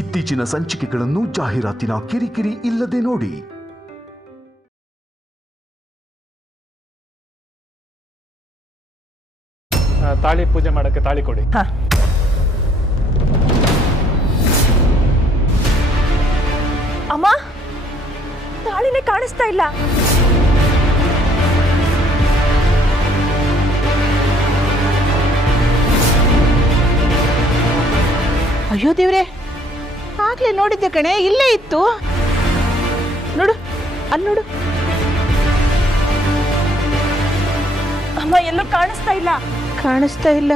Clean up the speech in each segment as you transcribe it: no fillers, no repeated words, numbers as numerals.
ಇತ್ತೀಚಿನ ಸಂಚಿಕೆಗಳನ್ನು ಜಾಹೀರಾತಿನ ಕಿರಿಕಿರಿ ಇಲ್ಲದೆ ನೋಡಿ. ತಾಳಿ ಪೂಜೆ ಮಾಡಕ್ಕೆ ತಾಳಿ ಕೊಡಿ. ಅಮ್ಮ, ತಾಳಿನೇ ಕಾಣಿಸ್ತಾ ಇಲ್ಲ. ಅಯ್ಯೋ ದೇವ್ರೆ, ಆಗ್ಲೇ ನೋಡಿದ್ದೆ ಕಣೆ, ಇಲ್ಲೇ ಇತ್ತು ನೋಡು, ಅಲ್ಲಿ ನೋಡು. ಅಮ್ಮ, ಎಲ್ಲೂ ಕಾಣಿಸ್ತಾ ಇಲ್ಲ. ಕಾಣಿಸ್ತಾ ಇಲ್ಲ.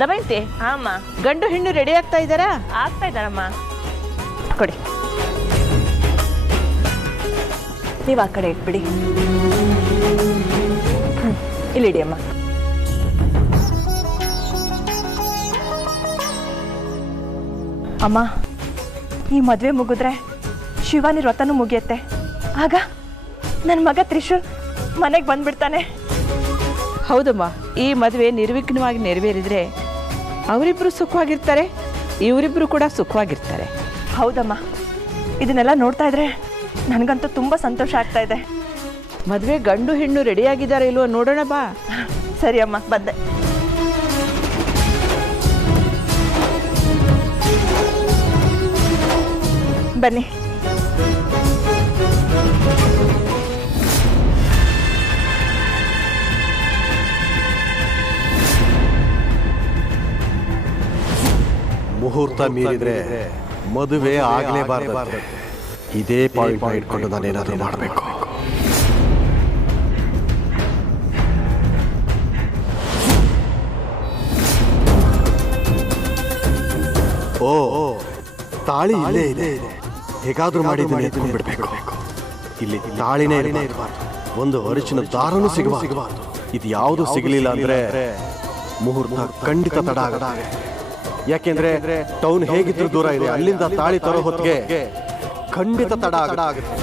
ದಮಯಂತಿ, ಅಮ್ಮ, ಗಂಡು ಹೆಣ್ಣು ರೆಡಿ ಆಗ್ತಾ ಇದ್ದಾರಾ? ಆಗ್ತಾ ಇದ್ದಾರಮ್ಮ. ಕೊಡಿ. ನೀವು ಆ ಕಡೆ ಇಟ್ಬಿಡಿ. ಇಲ್ಲಿಡಿ ಅಮ್ಮ. ಅಮ್ಮ, ಈ ಮದುವೆ ಮುಗಿದ್ರೆ ಶಿವಾನಿ ವ್ರತನೂ ಮುಗಿಯತ್ತೆ. ಆಗ ನನ್ನ ಮಗ ತ್ರಿಶೂಲ್ ಮನೆಗೆ ಬಂದ್ಬಿಡ್ತಾನೆ. ಹೌದಮ್ಮ, ಈ ಮದುವೆ ನಿರ್ವಿಘ್ನವಾಗಿ ನೆರವೇರಿದ್ರೆ ಅವರಿಬ್ರು ಸುಖವಾಗಿರ್ತಾರೆ, ಇವರಿಬ್ರು ಕೂಡ ಸುಖವಾಗಿರ್ತಾರೆ. ಹೌದಮ್ಮ, ಇದನ್ನೆಲ್ಲ ನೋಡ್ತಾ ಇದ್ರೆ ನನಗಂತೂ ತುಂಬ ಸಂತೋಷ ಆಗ್ತಾ ಇದೆ. ಮದುವೆ ಗಂಡು ಹೆಣ್ಣು ರೆಡಿಯಾಗಿದ್ದಾರೆ ಇಲ್ವೋ ನೋಡೋಣ ಬಾ. ಸರಿ ಅಮ್ಮ, ಬಂದೆ. ಬನ್ನಿ. ಮುಹೂರ್ತ ಮೀರಿದ್ರೆ ಮದುವೆ ಆಗಲೇಬಾರ್ದು. ಇದೇ ಪಾಯಿಂಟ್ ಇಟ್ಕೊಂಡು ನಾನೇನಾದರೂ ಮಾಡಬೇಕು. ಓ, ತಾಳಿ ಇಲ್ಲೇ ಇದೆ. ಹೇಗಾದ್ರೂ ಮಾಡಿ ಎತ್ಕೊಂಡ್ಬಿಡ್ಬೇಕು. ಇಲ್ಲಿ ತಾಳಿನೇ ಇರಬಾರ್ದು, ಒಂದು ಅರಿಚಿನ ದಾರನೂ ಸಿಗಬಾರ್ದು. ಇದು ಯಾವುದು ಸಿಗಲಿಲ್ಲ ಅಂದ್ರೆ ಮುಹೂರ್ತ ಖಂಡಿತ ತಡ ಆಗದ. ಯಾಕೆಂದ್ರೆ ಟೌನ್ ಹೇಗಿದ್ರು ದೂರ ಇದೆ, ಅಲ್ಲಿಂದ ತಾಳಿ ತರೋ ಹೊತ್ತಿಗೆ ಖಂಡಿತ ತಡ ಆಗುತ್ತೆ.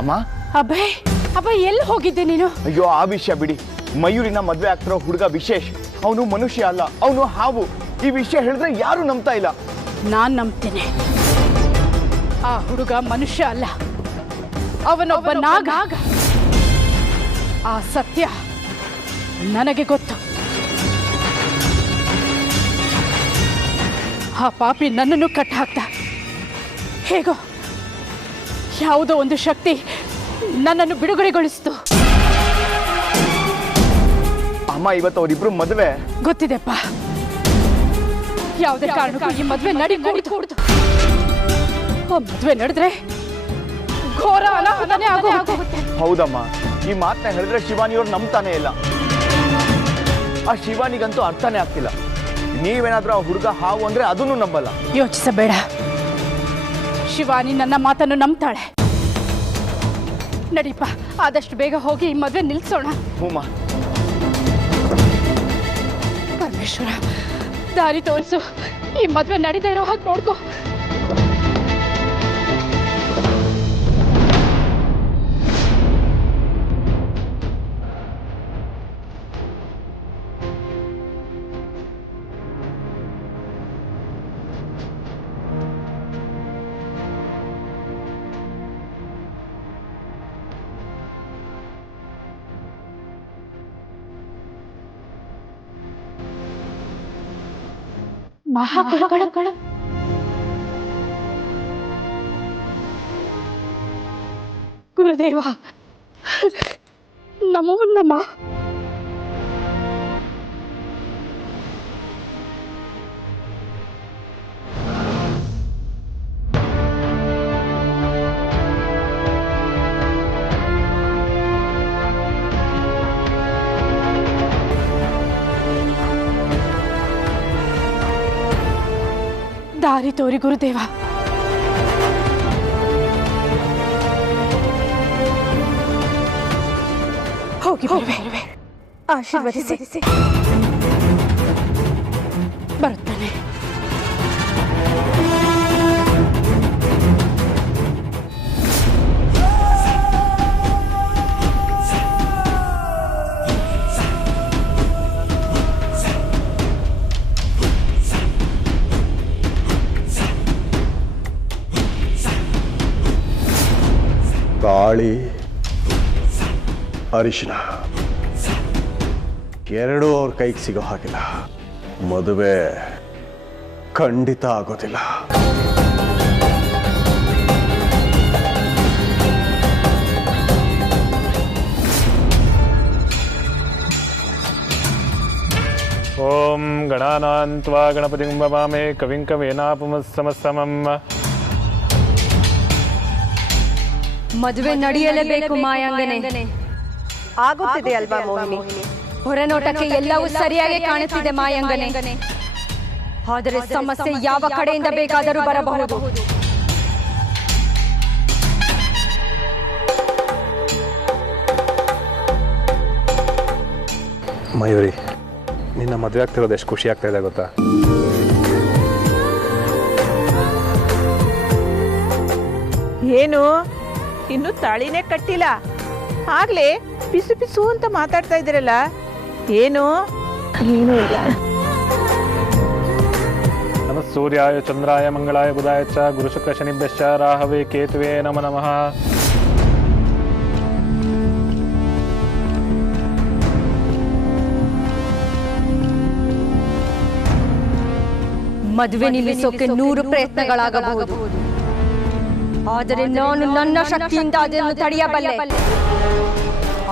ಅಮ್ಮ, ಅಭಯ್, ಎಲ್ಲಿ ಹೋಗಿದ್ದೆ ನೀನು? ಅಯ್ಯೋ, ಆ ವಿಷಯ ಬಿಡಿ. ಮಯೂರಿನ ಮದ್ವೆ ಆಗ್ತಿರೋ ಹುಡುಗ ವಿಶೇಷ್, ಅವನು ಮನುಷ್ಯ ಅಲ್ಲ, ಅವನು ಹಾವು. ಈ ವಿಷಯ ಹೇಳಿದ್ರೆ ಯಾರು ನಂಬ್ತಾ ಇಲ್ಲ. ನಾನ್ ನಂಬ್ತೇನೆ. ಆ ಹುಡುಗ ಮನುಷ್ಯ ಅಲ್ಲ, ಅವನೊಬ್ಬ ನಾಗ. ಆ ಸತ್ಯ ನನಗೆ ಗೊತ್ತು. ಆ ಪಾಪಿ ನನ್ನನ್ನು ಕಟ್ಟ ಹಾಕ್ತ. ಹೇಗೋ ಯಾವುದೋ ಒಂದು ಶಕ್ತಿ ನನ್ನನ್ನು ಬಿಡುಗಡೆಗೊಳಿಸಿತು. ಅಮ್ಮ, ಇವತ್ತು ಅವರಿಬ್ರು ಮದುವೆ. ಗೊತ್ತಿದೆಪ್ಪ, ಯಾವುದೇ ಕಾರಣಕ್ಕೂ ಈ ಮದುವೆ ನಡೀಕೂಡ್ದು. ಆ ಮದುವೆ ನಡೆದ್ರೆ ಘೋರ ಅನಾಹುತನೇ ಆಗೋಗುತ್ತೆ. ಹೌದಮ್ಮ, ಈ ಮಾತನ್ನ ಹೇಳಿದ್ರೆ ಶಿವಾನಿಯವ್ರು ನಂಬ್ತಾನೆ ಇಲ್ಲ. ಆ ಶಿವಾನಿಗಂತೂ ಅರ್ಥನೇ ಆಗ್ತಿಲ್ಲ. ನೀವೇನಾದ್ರೂ ಆ ಹುಡುಗ ಹಾವು ಅಂದ್ರೆ ಅದನ್ನು ನಂಬಲ್ಲ. ಯೋಚಿಸಬೇಡ, ಶಿವಾನಿ ನನ್ನ ಮಾತನ್ನು ನಂಬ್ತಾಳೆ. ನಡೀಪ, ಆದಷ್ಟು ಬೇಗ ಹೋಗಿ ಈ ಮದುವೆ ನಿಲ್ಸೋಣ. ಹೂಮ. ಪರಮೇಶ್ವರ, ದಾರಿ ತೋರಿಸು. ಈ ಮದುವೆ ನಡೀತಾ ಇರೋ ಹಾಗೆ ನೋಡ್ಕೋ. ಮಹಾಕುಲಗಳ ಗುರುದೇವ, ನಮೋ ನಮಃ. ದಾರಿ ತೋರಿ ಗುರುದೇವ. ಹೋಗಿ ಬರುವೆ. ಆಶೀರ್ವದಿಸಿ. ಬರುತ್ತಾನೆ. ಗಾಳಿ ಅರಿಶಿನ ಎರಡೂ ಅವ್ರ ಕೈಗೆ ಸಿಗೋ ಹಾಗಿಲ್ಲ. ಮದುವೆ ಖಂಡಿತ ಆಗೋದಿಲ್ಲ. ಓಂ ಗಣಾನಾನ್ತ್ವಾ ಗಣಪತಿಂ ವವಾಮೇ ಕವಿಂ ಕವೇನಾಪುಮಸ್ಸಮಸ್ಸಮಂ. ಮದುವೆ ನಡೆಯಲೇಬೇಕು ಮಾಯಾಂಗನೆ. ಆಗುತ್ತಿದೆ ಅಲ್ವಾ ಮೋಹಿನಿ? ಹೊರನೋಟಕ್ಕೆ ಎಲ್ಲವೂ ಸರಿಯಾಗಿ ಕಾಣುತ್ತಿದೆ ಮಾಯಾಂಗನೆ. ಆದರೆ ಸಮಸ್ಯೆ ಯಾವ ಕಡೆಯಿಂದ ಬೇಕಾದರೂ ಬರಬಹುದು. ಮಯೂರಿ, ನಿನ್ನ ಮದುವೆ ಆಗ್ತಿರೋದು ಎಷ್ಟು ಖುಷಿ ಆಗ್ತಾ ಇದೆ ಗೊತ್ತಾ? ಏನು ಇನ್ನು ತಾಳಿನೇ ಕಟ್ಟಿಲ್ಲ, ಆಗ್ಲೇ ಪಿಸು ಪಿಸು ಅಂತ ಮಾತಾಡ್ತಾ ಇದ್ದೀರಲ್ಲ, ಏನು? ಏನೂ ಇಲ್ಲ. ನಮಃ ಸೂರ್ಯಾಯ ಚಂದ್ರಾಯ ಮಂಗಳಾಯ ಬುಧಾಯ ಚ ಗುರು ಶುಕ್ರ ಶನಿಭ್ಯಶ್ಚ ರಾಹವೇ ಕೇತುವೆ ನಮೋ ನಮಃ. ಮದುವೆ ನಿಲ್ಲಿಸೋಕೆ 100 ಪ್ರಯತ್ನಗಳಾಗಬಹುದು, ಆದರೆ ನಾನು ನನ್ನ ಶಕ್ತಿಯಿಂದ ಅದನ್ನು ತಡೆಯಬಲ್ಲೆ.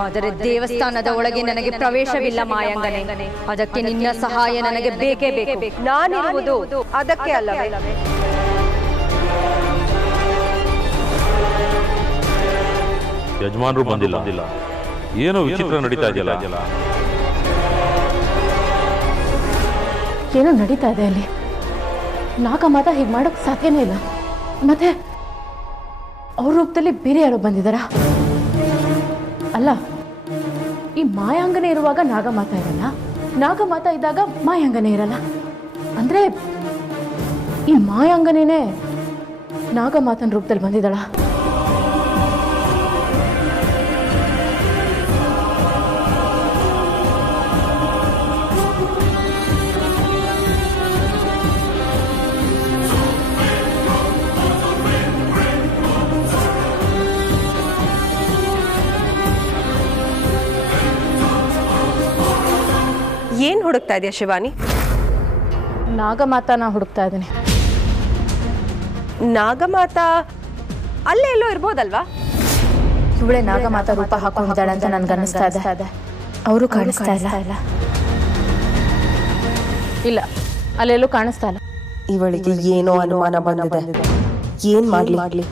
ಆದರೆ ದೇವಸ್ಥಾನದ ಒಳಗೆ ನನಗೆ ಪ್ರವೇಶವಿಲ್ಲ ಮಾಯಾಂಗನೆ. ಅದಕ್ಕೆ ನಿನ್ನ ಸಹಾಯ ನನಗೆ ಬೇಕೇ ಬೇಕು. ನಾನಿರುವುದು ಅದಕ್ಕೆ ಅಲ್ಲವೇ? ಯಜಮಾನರು ಬಂದಿಲ್ಲ. ಏನೋ ವಿಚಿತ್ರ ನಡೀತಾ ಇದೆಯಲ್ಲ. ಏನೋ ನಡೀತಾ ಇದೆ ಅಲ್ಲಿ. ನಾಗಮಾತ ಹೀಗೆ ಮಾಡೋಕ್ಕೆ ಸಾಧ್ಯನೇ ಇಲ್ಲ. ಮತ್ತೆ ಅವ್ರ ರೂಪದಲ್ಲಿ ಬೇರೆ ಯಾರೋ ಬಂದಿದ್ದಾರಾ? ಅಲ್ಲ, ಈ ಮಾಯಾಂಗನೆ ಇರುವಾಗ ನಾಗಮಾತ ಇರಲ್ಲ, ನಾಗಮಾತ ಇದ್ದಾಗ ಮಾಯಾಂಗನೆ ಇರಲ್ಲ. ಅಂದ್ರೆ ಈ ಮಾಯಾಂಗನೇನೆ ನಾಗಮಾತನ ರೂಪದಲ್ಲಿ ಬಂದಿದ್ದಾಳ. ಏನ್ ಹುಡುಕ್ತಾ ಇದೆಯಾ ಶಿವಾನಿ? ನಾಗಮಾತನ ಹುಡುಕ್ತಾ ಇದ್ದೀನಿ. ನಾಗಮಾತ ಅಲ್ಲೇ ಎಲ್ಲೋ ಇರ್ಬೋದಲ್ವಾ? ಇವಳೆ ನಾಗಮಾತ ರೂಪ ಹಾಕೊಂಡಿದ್ದಾಳೆ ಅಂತ ನನ್ಗೆ ಅನ್ನಿಸ್ತಾ ಇದೆ. ಅವರು ಕಾಣಿಸ್ತಾ ಇಲ್ಲ. ಇಲ್ಲ, ಅಲ್ಲೆಲ್ಲೂ ಕಾಣಿಸ್ತಾ ಇಲ್ಲ. ಇವಳಿಗೆ ಏನೋ ಅನುಮಾನ ಬಂದಿದೆ. ಏನ್ ಮಾಡ್ಲಿ?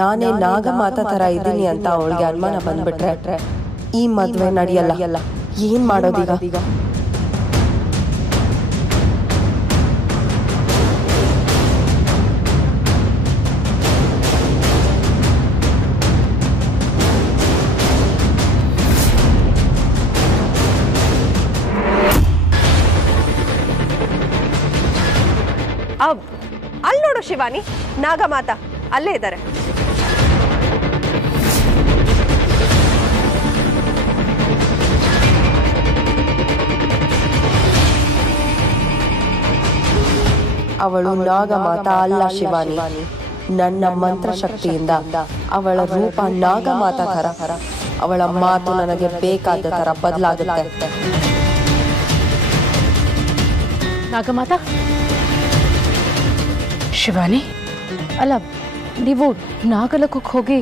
ನಾನೇ ನಾಗಮಾತ ತರ ಇದ್ದೀನಿ ಅಂತ ಅವಳಿಗೆ ಅನುಮಾನ ಬಂದ್ಬಿಟ್ರೆ ಈ ಮದ್ವೆ ನಡೆಯಲ್ಲ. ಏನ್ ಮಾಡೋದೀಗ? ಅಲ್ಲಿ ನೋಡು ಶಿವಾನಿ, ನಾಗಮಾತ ಅಲ್ಲೇ ಇದ್ದಾರೆ. ಅವಳು ನಾಗಮಾತ ಅಲ್ಲ ಶಿವಾನಿ. ನನ್ನ ಮಂತ್ರ ಶಕ್ತಿಯಿಂದ ಅವಳ ರೂಪ ನಾಗಮಾತ ತರ, ಅವಳ ಮಾತು ನನಗೆ ಬೇಕಾದ ತರ ಬದಲಾಗುತ್ತೆ. ನಾಗಮಾತ? ಶಿವಾನಿ, ಅಲ್ಲ, ನೀವು ನಾಗಲೋಕಕ್ಕೆ ಹೋಗಿ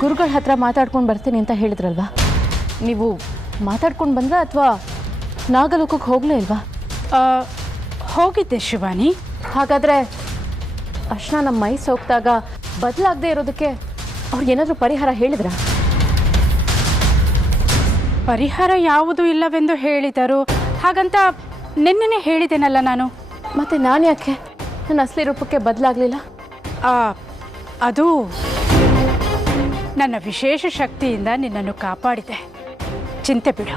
ಗುರುಗಳ ಹತ್ರ ಮಾತಾಡ್ಕೊಂಡು ಬರ್ತೀನಿ ಅಂತ ಹೇಳಿದ್ರಲ್ವಾ? ನೀವು ಮಾತಾಡ್ಕೊಂಡು ಬಂದ್ರ ಅಥವಾ ನಾಗಲೋಕಕ್ಕೆ ಹೋಗ್ಲೇ ಇಲ್ವಾ? ಹೋಗಿದ್ದೆ ಶಿವಾನಿ. ಹಾಗಾದರೆ ಅರ್ಶನ ನಮ್ಮ ಮೈ ಸೋಕ್ತಾಗ ಬದಲಾಗದೆ ಇರೋದಕ್ಕೆ ಅವ್ರಿಗೇನಾದರೂ ಪರಿಹಾರ ಹೇಳಿದ್ರ? ಪರಿಹಾರ ಯಾವುದೂ ಇಲ್ಲವೆಂದು ಹೇಳಿದರು. ಹಾಗಂತ ನಿನ್ನೆ ಹೇಳಿದ್ದೇನಲ್ಲ ನಾನು. ಮತ್ತೆ ನಾನು ಯಾಕೆ ನನ್ನ ಅಸಲಿ ರೂಪಕ್ಕೆ ಬದಲಾಗಲಿಲ್ಲ? ಅದು ನನ್ನ ವಿಶೇಷ ಶಕ್ತಿಯಿಂದ ನಿನ್ನನ್ನು ಕಾಪಾಡಿದೆ. ಚಿಂತೆ ಬಿಡು.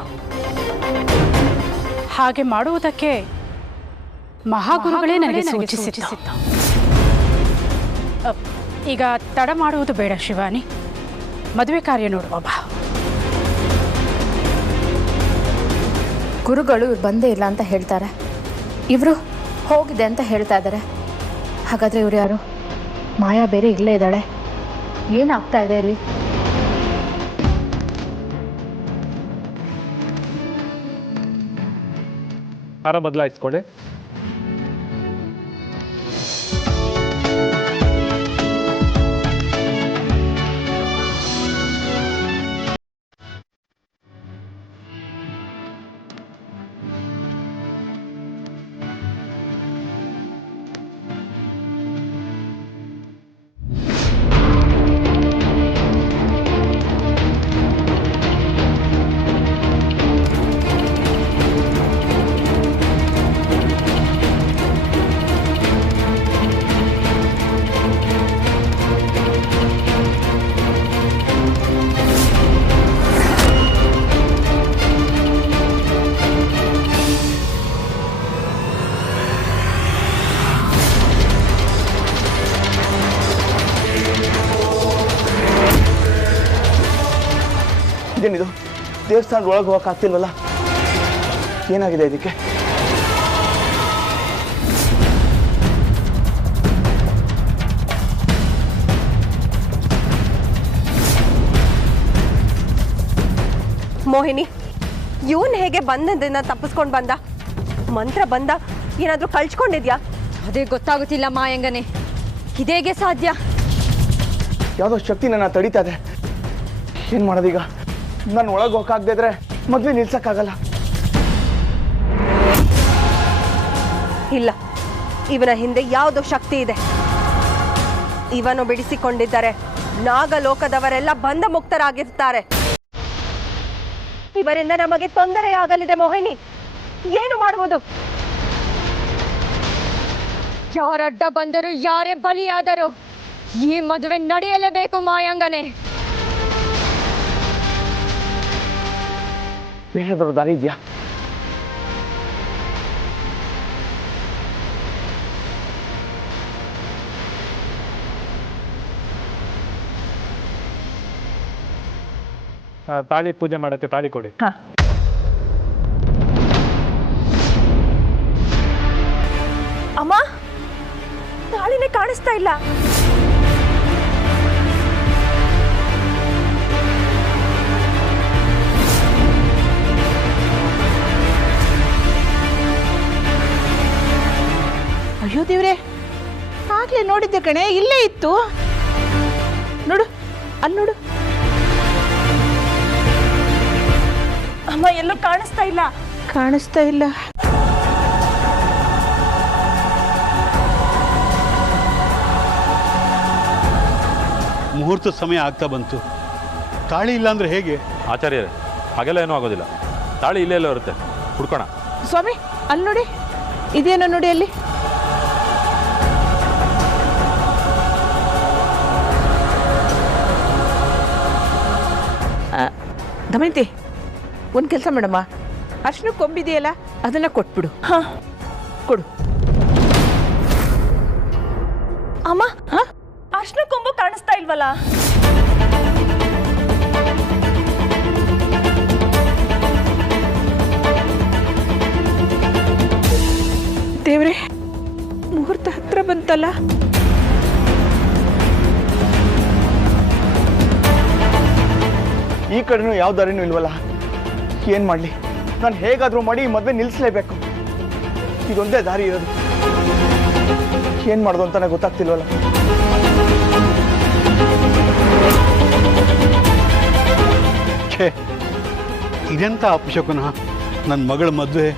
ಹಾಗೆ ಮಾಡುವುದಕ್ಕೆ ಮಹಾಗುರುಗಳೇ ನನಗೆ ಸೂಚಿಸಿತ್ತು. ಈಗ ತಡ ಮಾಡುವುದು ಬೇಡ ಶಿವಾನಿ, ಮದುವೆ ಕಾರ್ಯ ನೋಡುವ ಬಾ. ಗುರುಗಳು ಇವ್ರು ಬಂದೇ ಇಲ್ಲ ಅಂತ ಹೇಳ್ತಾರೆ, ಇವರು ಹೋಗಿದೆ ಅಂತ ಹೇಳ್ತಾ ಇದ್ದಾರೆ. ಹಾಗಾದರೆ ಇವ್ರು ಯಾರು? ಮಾಯಾ ಬೇರೆ ಇಲ್ಲೇ ಇದ್ದಾಳೆ. ಏನಾಗ್ತಾ ಇದೆ ಇಲ್ಲಿ? ಹಾರ ಬದಲಾಯಿಸ್ಕೊಳ್ಳಿ. ಇದೇನಿದು? ದೇವಸ್ಥಾನದ ಒಳಗೆ ಹೋಗಕ್ಕಾಗ್ತಿಲ್ವಲ್ಲ? ಏನಾಗಿದೆ ಇದಕ್ಕೆ? ಮೋಹಿನಿ, ಇವನ್ ಹೇಗೆ ಬಂದದನ್ನ ತಪ್ಪಿಸ್ಕೊಂಡು ಬಂದ? ಮಂತ್ರ ಬಂದ ಏನಾದ್ರೂ ಕಳ್ಸ್ಕೊಂಡಿದ್ಯಾ? ಅದೇ ಗೊತ್ತಾಗುತ್ತಿಲ್ಲ ಮಾಯಂಗನೆ, ಇದೇಗೆ ಸಾಧ್ಯ? ಯಾವುದೋ ಶಕ್ತಿ ನನ್ನ ತಡೀತಾ ಇದೆ. ಏನ್ ಮಾಡೋದೀಗ? ನಾನು ಒಳಗೆ ಹೋಗಕ್ಕಾಗದೇ ಇದ್ರೆ ಮದ್ವೆ ನಿಲ್ಸಕ್ಕಾಗಲ್ಲ. ಇಲ್ಲ, ಇವನ ಹಿಂದೆ ಯಾವುದೋ ಶಕ್ತಿ ಇದೆ. ಇವನು ಬಿಡಿಸಿಕೊಂಡಿದ್ದರೆ ನಾಗಲೋಕದವರೆಲ್ಲ ಬಂಧ ಮುಕ್ತರಾಗಿರ್ತಾರೆ. ಇವರಿಂದ ನಮಗೆ ತೊಂದರೆಯಾಗಲಿದೆ ಮೋಹಿನಿ. ಏನು ಮಾಡುವುದು? ಯಾರಡ್ಡ ಬಂದರು, ಯಾರೇ ಬಲಿಯಾದರು, ಈ ಮದುವೆ ನಡೆಯಲೇಬೇಕು ಮಾಯಂಗನೆ. ಏನಾದರೂ ದಾರಿ ಇದೆಯಾ? ತಾಳಿ ಪೂಜೆ ಮಾಡಕ್ಕೆ ತಾಳಿ ಕೊಡಿ. ಅಮ್ಮ, ತಾಳಿನೇ ಕಾಣಿಸ್ತಾ ಇಲ್ಲ. ಅಯ್ಯೋ ದೇವ್ರೆ, ಆಗ್ಲೇ ನೋಡಿದ್ದೆ ಕಣೆ, ಇಲ್ಲೇ ಇತ್ತು ನೋಡು, ಅಲ್ಲಿ ನೋಡು. ಅಮ್ಮ, ಎಲ್ಲೂ ಕಾಣಿಸ್ತಾ ಇಲ್ಲ. ಕಾಣಿಸ್ತಾ ಇಲ್ಲ. ಮುಹೂರ್ತ ಸಮಯ ಆಗ್ತಾ ಬಂತು. ತಾಳಿ ಇಲ್ಲ ಅಂದ್ರೆ ಹೇಗೆ? ಆಚಾರ್ಯರೇ, ಹಾಗೆಲ್ಲ ಏನೂ ಆಗೋದಿಲ್ಲ. ತಾಳಿ ಇಲ್ಲೇ ಎಲ್ಲ ಇರುತ್ತೆ, ಹುಡ್ಕೋಣ. ಸ್ವಾಮಿ, ಅಲ್ಲಿ ನೋಡಿ, ಇದೇನೋ ನೋಡಿ ಅಲ್ಲಿ. ದಮಯಂತಿ, ಒಂದು ಕೆಲಸ ಮಾಡಮ್ಮ, ಅರ್ಶಿನ ಕೊಂಬಿದೆಯಲ್ಲ ಅದನ್ನ ಕೊಟ್ಬಿಡು. ಹಾ, ಕೊಡು. ಅಮ್ಮ, ಅರ್ಶಿನ ಕೊಂಬು ಕಾಣಿಸ್ತಾ ಇಲ್ವಲ್ಲ? ದೇವ್ರೆ, ಮುಹೂರ್ತ ಹತ್ರ ಬಂತಲ್ಲ. ಈ ಕಡೆನೂ ಯಾವ ದಾರಿನೂ ಇಲ್ವಲ್ಲ. ಏನ್ ಮಾಡ್ಲಿ? ನಾನು ಹೇಗಾದ್ರೂ ಮಾಡಿ ಈ ಮದ್ವೆ ನಿಲ್ಲಿಸಲೇಬೇಕು. ಇದೊಂದೇ ದಾರಿ ಇರೋದು. ಏನ್ ಮಾಡೋದು ಅಂತ ನನಗೆ ಗೊತ್ತಾಗ್ತಿಲ್ವಲ್ಲ. ಇದೆಂತ ಅಪಶಕುನ? ನನ್ನ ಮಗಳ ಮದುವೆ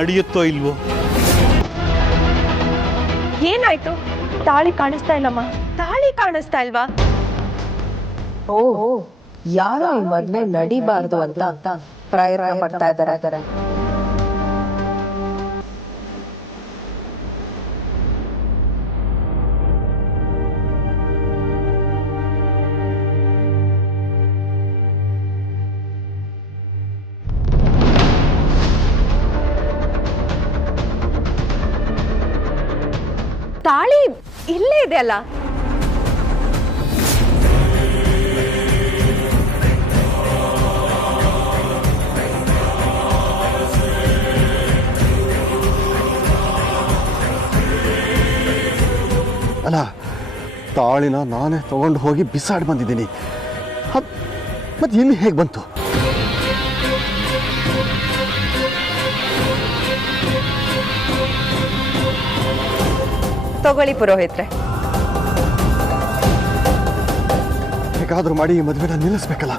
ನಡೆಯುತ್ತೋ ಇಲ್ವೋ? ಏನಾಯ್ತು? ತಾಳಿ ಕಾಣಿಸ್ತಾ ಇಲ್ಲಮ್ಮ. ತಾಳಿ ಕಾಣಿಸ್ತಾ ಇಲ್ವಾ? ಓ, ಯಾರೋ ಈ ಮದ್ವೆ ನಡಿಬಾರ್ದು ಅಂತ ಪ್ರಯತ್ನ ಪಡ್ತಾ ಇದ್ದಾರೆ. ಇಲ್ಲೇ ಇದೆ ಅಲ್ಲ. ಅಲ್ಲ, ತಾಳಿನ ನಾನೇ ತಗೊಂಡು ಹೋಗಿ ಬಿಸಾಡಿ ಬಂದಿದ್ದೀನಿ. ಮತ್ತೆ ಇಲ್ಲಿ ಹೇಗೆ ಬಂತು? ತಗೊಳ್ಳಿ ಪುರೋಹಿತ್ರೆ. ಹೇಗಾದ್ರೂ ಮಾಡಿ ಈ ಮದುವೆನ ನಿಲ್ಲಿಸ್ಬೇಕಲ್ಲ.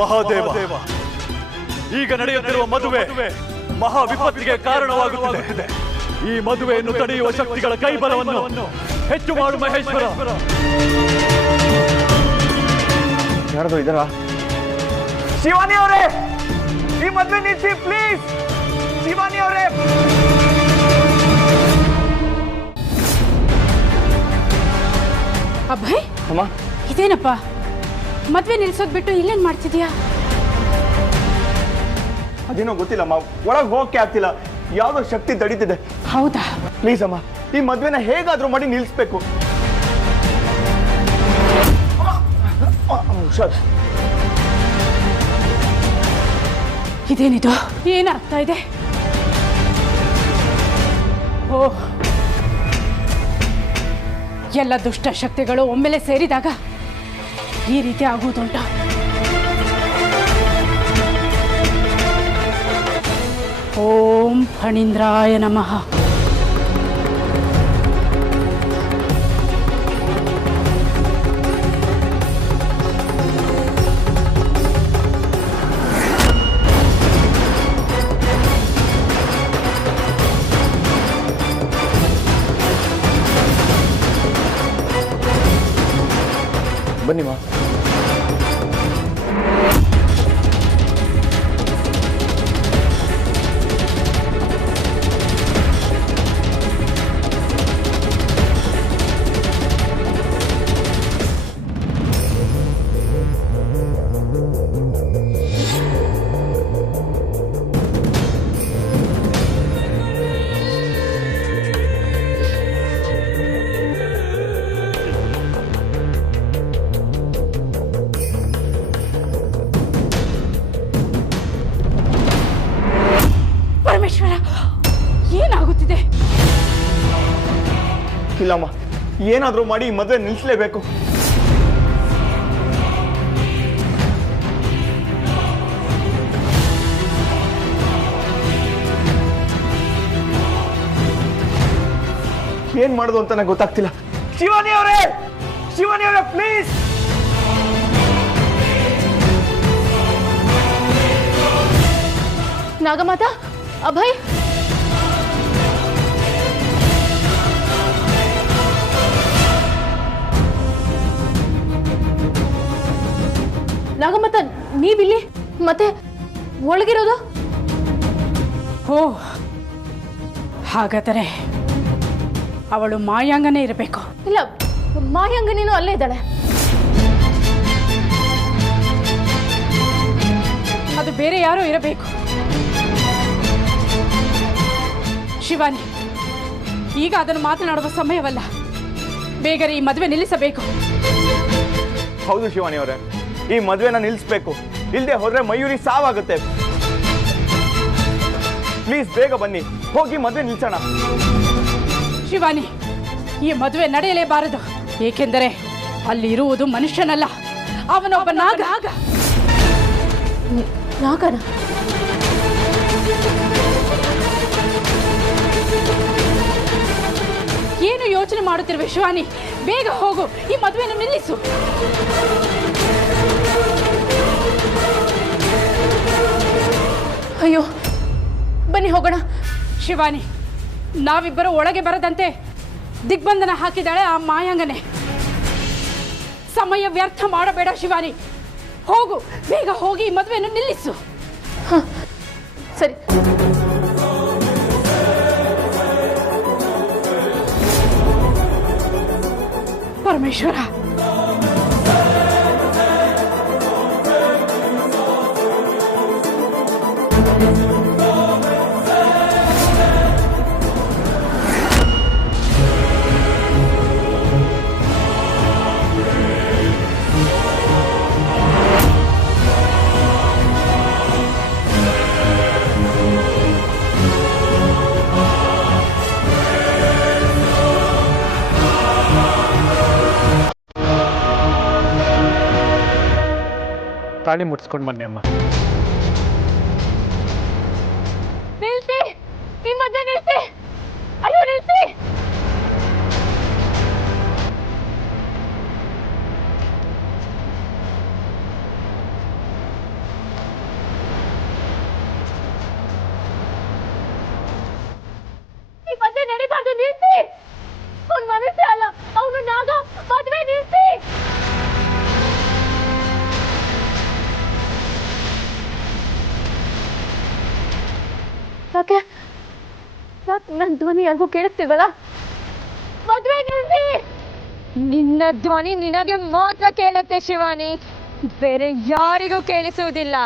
ಮಹಾದೇವ, ಈಗ ನಡೆಯುತ್ತಿರುವ ಮದುವೆ ಮಹಾ ವಿಪತ್ತಿಗೆ ಕಾರಣವಾಗುತ್ತಿದೆ. ಈ ಮದುವೆಯನ್ನು ತಡೆಯುವ ಶಕ್ತಿಗಳ ಕೈಬಲವನ್ನು ಹೆಚ್ಚು ಮಾಡು ಮಹೇಶ್ವರ. ಯಾರದು ಇದರ? ಶಿವಾನಿ ಅವರೇ, ಈ ಮದುವೆ ನಿಲ್ಲಿಸಿ ಪ್ಲೀಸ್. ಶಿವಾನಿ ಅವರೇ, ಅಭಯ್, ಅಮ್ಮ ಇದೇನಪ್ಪ ಮದ್ವೆ ನಿಲ್ಸೋದ್ ಬಿಟ್ಟು ಇಲ್ಲೇನ್ ಮಾಡ್ತಿದ್ಯಾ? ಅದೇನೋ ಗೊತ್ತಿಲ್ಲಮ್ಮ, ಒಳಗೆ ಹೋಗಕ್ಕೆ ಆಗ್ತಿಲ್ಲ. ಯಾವ್ದೋ ಶಕ್ತಿ ತಡೀತಿದೆ. ಹೌದಾ? ಪ್ಲೀಸ್ ಅಮ್ಮ, ಈ ಮದ್ವೆನ ಹೇಗಾದ್ರೂ ಮಾಡಿ ನಿಲ್ಲಿಸ್ಬೇಕು. ಇದೇನಿದು? ಏನಾಗ್ತಾ ಇದೆ? ಓ, ಎಲ್ಲ ದುಷ್ಟ ಶಕ್ತಿಗಳು ಒಮ್ಮೆಲೆ ಸೇರಿದಾಗ ಈ ರೀತಿ ಆಗುವುದುಂಟ. ಓಂ ಫಣೀಂದ್ರಾಯ ನಮಃ. ಬನ್ನಿ ಮಾ. ಪರಮೇಶ್ವರ, ಏನಾಗುತ್ತಿದೆ? ಇಲ್ಲಮ್ಮ, ಏನಾದ್ರೂ ಮಾಡಿ ಈ ಮದುವೆ ನಿಲ್ಲಿಸಲೇಬೇಕು. ಏನ್ ಮಾಡೋದು ಅಂತ ನನಗೆ ಗೊತ್ತಾಗ್ತಿಲ್ಲ. ಶಿವಾನಿ ಅವರೇ, ಶಿವಾನಿ ಅವರೇ ಪ್ಲೀಸ್. ನಾಗಮಾತ, ಅಭಯ್, ನಾಗಮಾತ, ನೀವಿಲ್ಲಿ? ಮತ್ತೆ ಒಳಗಿರೋದು? ಓ, ಹಾಗಾದರೆ ಅವಳು ಮಾಯಾಂಗನೇ ಇರಬೇಕು. ಇಲ್ಲ, ಮಾಯಾಂಗನೇನು ಅಲ್ಲೇ ಇದ್ದಾಳೆ. ಅದು ಬೇರೆ ಯಾರೋ ಇರಬೇಕು. ಶಿವಾನಿ, ಈಗ ಅದನ್ನು ಮಾತನಾಡುವ ಸಮಯವಲ್ಲ. ಬೇಗನೆ ಈ ಮದುವೆ ನಿಲ್ಲಿಸಬೇಕು. ಹೌದು ಶಿವಾನಿ ಅವರೇ, ಈ ಮದುವೆನ ನಿಲ್ಲಿಸಬೇಕು. ಇಲ್ಲದೆ ಹೋದ್ರೆ ಮಯೂರಿ ಸಾವಾಗುತ್ತೆ. ಪ್ಲೀಸ್ ಬೇಗ ಬನ್ನಿ, ಹೋಗಿ ಮದುವೆ ನಿಲ್ಸೋಣ. ಶಿವಾನಿ, ಈ ಮದುವೆ ನಡೆಯಲೇಬಾರದು. ಏಕೆಂದರೆ ಅಲ್ಲಿ ಇರುವುದು ಮನುಷ್ಯನಲ್ಲ, ಅವನೊಬ್ಬ ನಾಗ. ನಾಗನ? ಏನು ಯೋಚನೆ ಮಾಡುತ್ತಿರುವೆ ಶಿವಾನಿ? ಬೇಗ ಹೋಗು, ಈ ಮದುವೆಯನ್ನು ನಿಲ್ಲಿಸು. ಅಯ್ಯೋ, ಬನ್ನಿ ಹೋಗೋಣ. ಶಿವಾನಿ, ನಾವಿಬ್ಬರು ಒಳಗೆ ಬರದಂತೆ ದಿಗ್ಬಂಧನ ಹಾಕಿದಾಳೆ ಆ ಮಾಯಾಂಗನೆ. ಸಮಯ ವ್ಯರ್ಥ ಮಾಡಬೇಡ ಶಿವಾನಿ, ಹೋಗು, ಬೇಗ ಹೋಗಿ ಈ ಮದುವೆಯನ್ನು ನಿಲ್ಲಿಸು. ಸರಿ. ಪರಮೇಶ್ವರ, ತಾಳಿ ಮುಟ್ಸ್ಕೊಂಡು ಬನ್ನಿ ಅಮ್ಮ. ನಿಲ್ಸಿ, ಈ ಮದುವೆ ನಿಲ್ಸಿ. ಅಯ್ಯೋ ನಿಲ್ಸಿ. ಈ ಮದುವೆ ನಡೀಬಾರ್ದು, ನಿಲ್ಸಿ. ಅವ್ನ ಮನಸ್ಸೇ ಅಲ್ಲ, ಅವನು ನಾಗ. ಮದುವೆ ನಿಲ್ಸಿ. ಯಾಕೆ ನನ್ನ ಧ್ವನಿ ಯಾರಿಗೂ ಕೇಳಿಸ್ತಿಲ್ವಲ್ಲ? ಮದುವೆ ನಿಲ್ಸಿ. ನಿನ್ನ ಧ್ವನಿ ನಿನಗೆ ಮಾತ್ರ ಕೇಳುತ್ತೆ ಶಿವಾನಿ, ಬೇರೆ ಯಾರಿಗೂ ಕೇಳಿಸುವುದಿಲ್ಲ.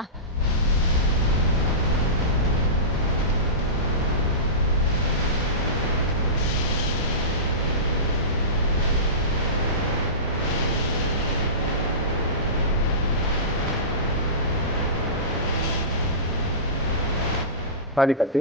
ತಾಳಿ ಕಟ್ಟಿ.